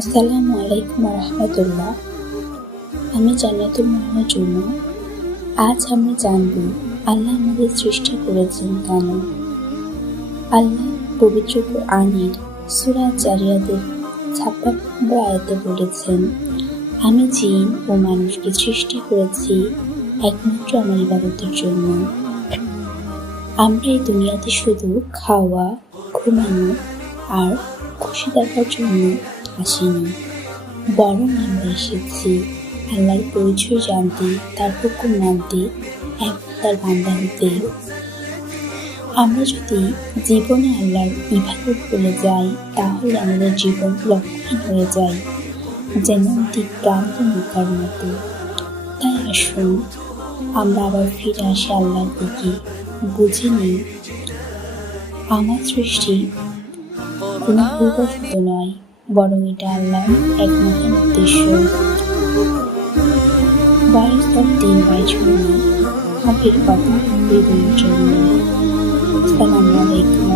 আসসালামু আলাইকুম রহমতুল্লাহ। আমি জান্নাতুল মোহাম্মদ জুনু। আজ আমরা জানব আল্লাহ আমাদের সৃষ্টি করেছেন কেন। আল্লাহ পবিত্র কুরআনের সূরা যারিয়াতের 56 আয়াতে বলেছেন, আমি জিন ও মানুষকে সৃষ্টি করেছি একমাত্র আমার ইবাদতের জন্য। আমরা এই দুনিয়াতে শুধু খাওয়া, ঘুমানো আর খুশি দেখার জন্য আসিনি, বরং আমরা এসেছি আল্লাহর পরিচয় জানতে, তার হুকুম মানতে, তার বান্দা হতে। আমরা যদি জীবনে আল্লাহর ইবাদত ভুলে যাই, তাহলে আমাদের জীবন লক্ষ্যহীন হয়ে যায়, যেন দিকভ্রান্ত নৌকার মতো। তাই আসুন আমরা আবার ফিরে আসি আল্লাহর দিকে। বুঝে নিই, আমার সৃষ্টি কোনো ভুলবশত নয়, বরং এটা আল্লাহর এক মহান উদ্দেশ্য। বয়স 3 জন্য হকের কথা হৃদয়ের জন্য। আসসালামু আলাইকুম।